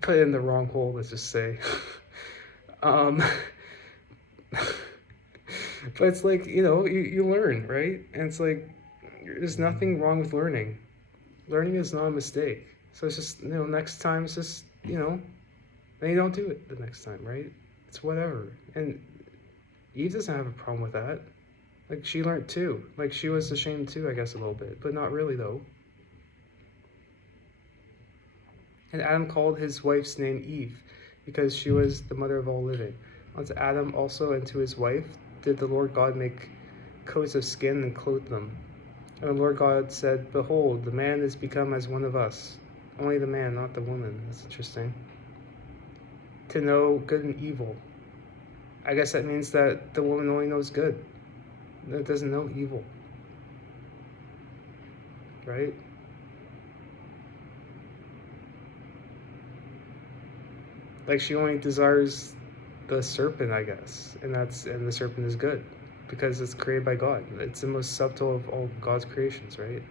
put it in the wrong hole, let's just say. um, but it's like, you learn, right? And it's like, there's nothing wrong with learning. Learning is not a mistake. So it's just, next time it's just, then you don't do it the next time, right? It's whatever. And Eve doesn't have a problem with that. Like, she learned too. Like, she was ashamed too, I guess, a little bit, but not really, though. And Adam called his wife's name Eve, because she was the mother of all living. Unto Adam also and to his wife did the Lord God make coats of skin and clothe them. And the Lord God said, Behold, the man is become as one of us. Only the man, not the woman. That's interesting. To know good and evil. I guess that means that the woman only knows good. It doesn't know evil. Right? Like, she only desires the serpent, I guess. And the serpent is good. Because it's created by God. It's the most subtle of all God's creations, right?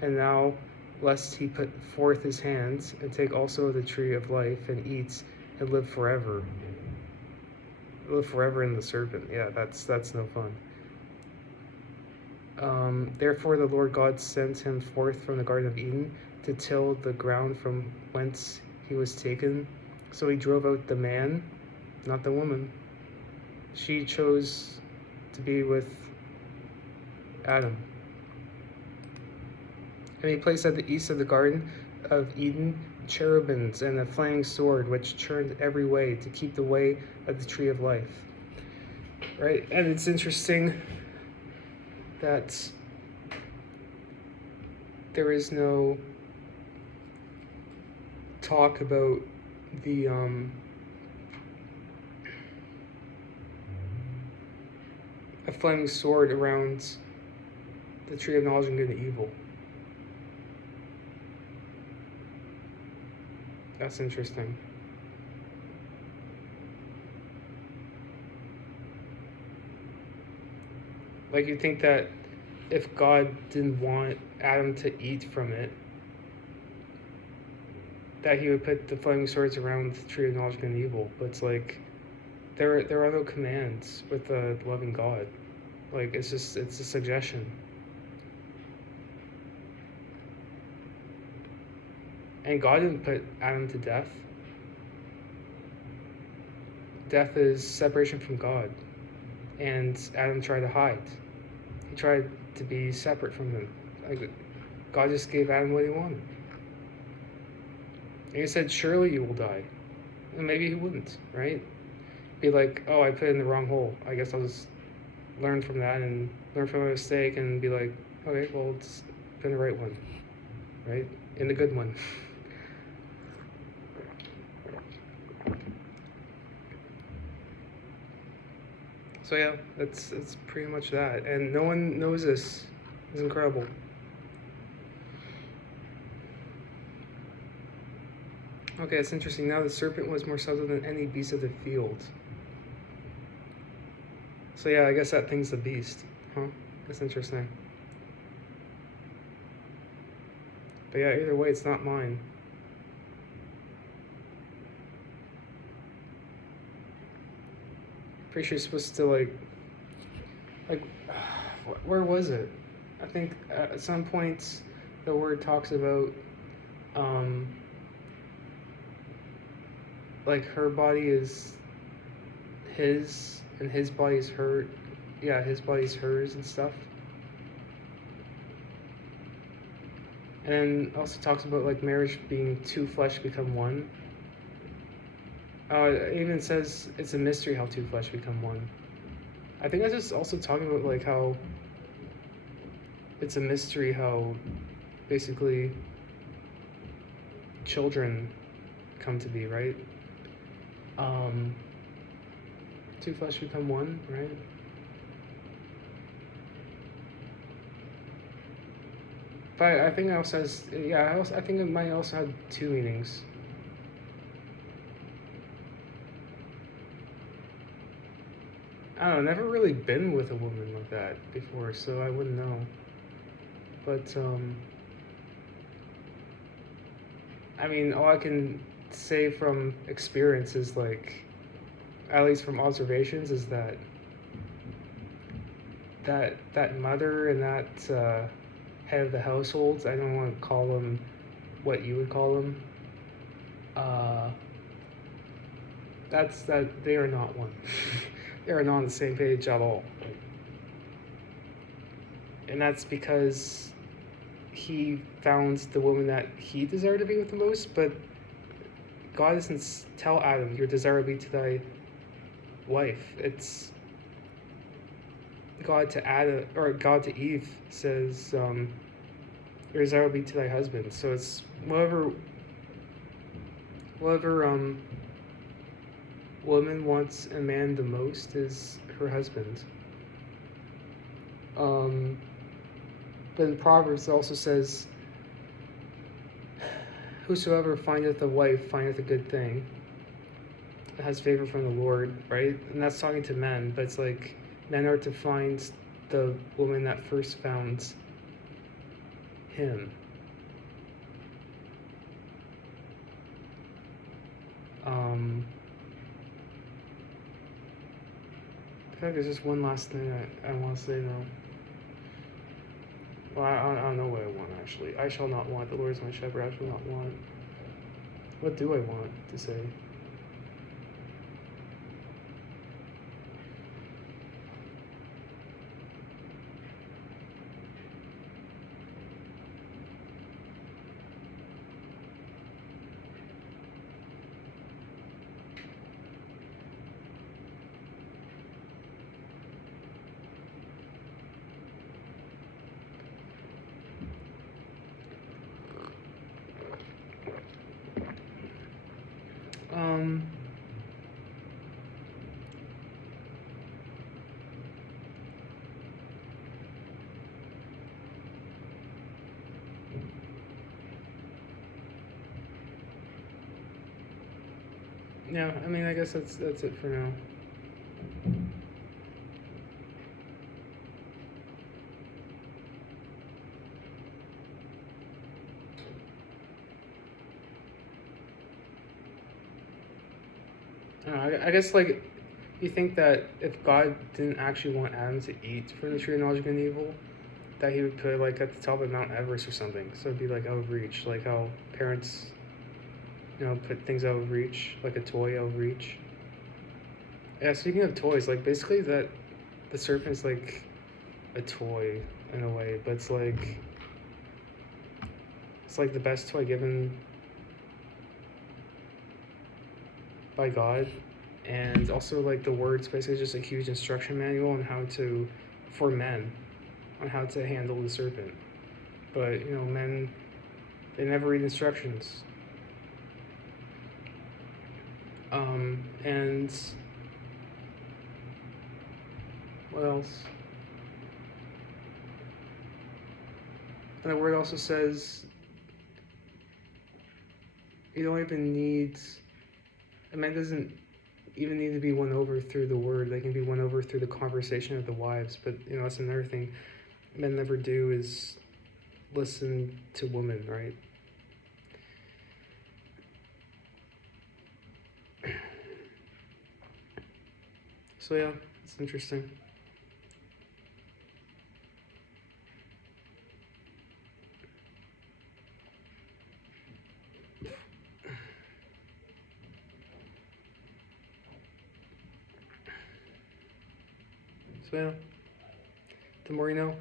And now, lest he put forth his hands, and take also the tree of life, and eat, and live forever. Live forever in the serpent. Yeah, that's no fun. Therefore the Lord God sent him forth from the Garden of Eden to till the ground from whence he was taken. So he drove out the man, not the woman. She chose to be with Adam. And he placed at the east of the Garden of Eden cherubims and a flaming sword which turned every way to keep the way of the tree of life. Right? And it's interesting that there is no talk about the a flaming sword around the tree of knowledge and good and evil. That's interesting. Like, you'd think that if God didn't want Adam to eat from it, that he would put the flaming swords around the tree of knowledge of good and evil. But it's like, there are no commands with a loving God. Like, it's a suggestion. And God didn't put Adam to death. Death is separation from God. And Adam tried to hide. He tried to be separate from him. Like, God just gave Adam what he wanted. And he said, surely you will die. And maybe he wouldn't, right? Be like, oh, I put it in the wrong hole. I guess I'll just learn from that and learn from my mistake and be like, okay, well, it's been the right one, right? In the good one. So yeah, that's pretty much that. And no one knows this. It's incredible. Okay, it's interesting. Now the serpent was more subtle than any beast of the field. So yeah, I guess that thing's the beast. Huh? That's interesting. But yeah, either way, it's not mine. Pretty sure you're supposed to like, where was it? I think at some points the word talks about, like, her body is his and his body is her. Yeah, his body's hers and stuff. And also talks about, like, marriage being two flesh become one. It even says it's a mystery how two flesh become one. I think that's just also talking about, like, how it's a mystery how basically children come to be, right? Two flesh become one, right? But I think it also has, yeah, I think it might also have two meanings. I don't know, never really been with a woman like that before, so I wouldn't know. But, I mean, all I can say from experience is like, at least from observations, is that that mother and that head of the households, I don't want to call them what you would call them. Uh, that they are not one. They are not on the same page at all. And that's because he found the woman that he desired to be with the most, but God doesn't tell Adam, "Your desire will be to thy wife." It's God to Adam, or God to Eve says, "Your desire will be to thy husband." So it's whatever woman wants a man the most is her husband. But in Proverbs it also says, "Whosoever findeth a wife findeth a good thing, has favor from the Lord," right? And that's talking to men, but it's like men are to find the woman that first found him. In fact, there's just one last thing I want to say now. Well, I don't know what I want actually. I shall not want. The Lord is my shepherd. I shall not want. What do I want to say? Um, yeah, I mean, I guess that's it for now. I guess like you think that if God didn't actually want Adam to eat from the tree of knowledge of good and evil, that he would put it like at the top of Mount Everest or something. So it'd be like out of reach, like how parents, put things out of reach, like a toy out of reach. Yeah, speaking of toys, like basically that the serpent is like a toy in a way, but it's like the best toy given by God, and also like the word's basically just a huge instruction manual on how to, for men, on how to handle the serpent. But men, they never read instructions. And what else? And the word also says you don't even need, a man doesn't even need to be won over through the word. They can be won over through the conversation of the wives. But that's another thing men never do is listen to women, right? So yeah, it's interesting. So yeah, the more you know.